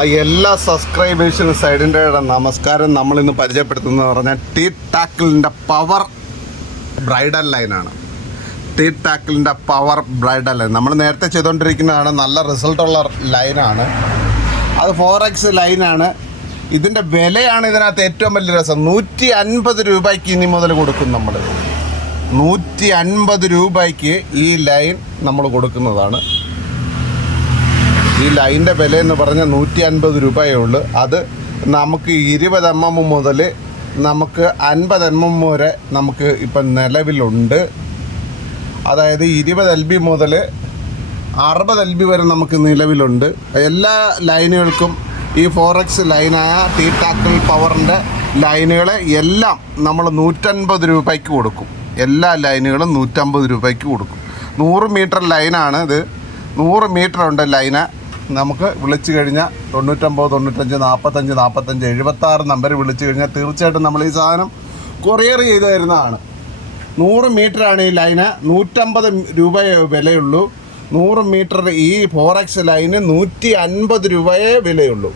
എല്ലാ സബ്സ്ക്രൈബേഴ്സിനും സൈഡിൻ്റെ നമസ്കാരം. നമ്മളിന്ന് പരിചയപ്പെടുത്തുന്നത് പറഞ്ഞാൽ ടീ ടാക്കിളിൻ്റെ പവർ ബ്രൈഡൽ ലൈനാണ്. ടീ ടാക്കിളിൻ്റെ പവർ ബ്രൈഡൽ ലൈൻ നമ്മൾ നേരത്തെ ചെയ്തുകൊണ്ടിരിക്കുന്നതാണ്. നല്ല റിസൾട്ടുള്ള ലൈനാണ്. അത് 4X ലൈനാണ്. ഇതിൻ്റെ വിലയാണ് ഇതിനകത്ത് ഏറ്റവും വലിയ രസം. 150 രൂപയ്ക്ക് ഇനി മുതൽ കൊടുക്കും. നമ്മൾ 150 രൂപയ്ക്ക് ഈ ലൈൻ നമ്മൾ കൊടുക്കുന്നതാണ്. ഈ ലൈനിൻ്റെ വില എന്ന് പറഞ്ഞാൽ 150 രൂപയേ ഉള്ളൂ. അത് നമുക്ക് 20 mm മുതൽ നമുക്ക് 50 mm വരെ നമുക്ക് ഇപ്പം നിലവിലുണ്ട്. അതായത് 20 LB മുതൽ 60 LB വരെ നമുക്ക് നിലവിലുണ്ട്. എല്ലാ ലൈനുകൾക്കും ഈ 4X ലൈനായ ടീ ടാക്കിൾ പവറിൻ്റെ ലൈനുകളെ എല്ലാം നമ്മൾ 150 രൂപയ്ക്ക് കൊടുക്കും. എല്ലാ ലൈനുകളും 150 രൂപയ്ക്ക് കൊടുക്കും. 100 മീറ്റർ ലൈനാണ് ഇത്. 100 മീറ്റർ ഉണ്ട് ലൈന്. നമുക്ക് വിളിച്ചു കഴിഞ്ഞാൽ 99 95 45 45 76 നമ്പർ വിളിച്ചു കഴിഞ്ഞാൽ തീർച്ചയായിട്ടും നമ്മൾ ഈ സാധനം കൊറിയർ ചെയ്ത് തരുന്നതാണ്. 100 മീറ്ററാണ് ഈ ലൈന്. 150 രൂപയേ വിലയുള്ളൂ. 100 മീറ്റർ ഈ 4X ലൈന് 150 രൂപയേ വിലയുള്ളൂ.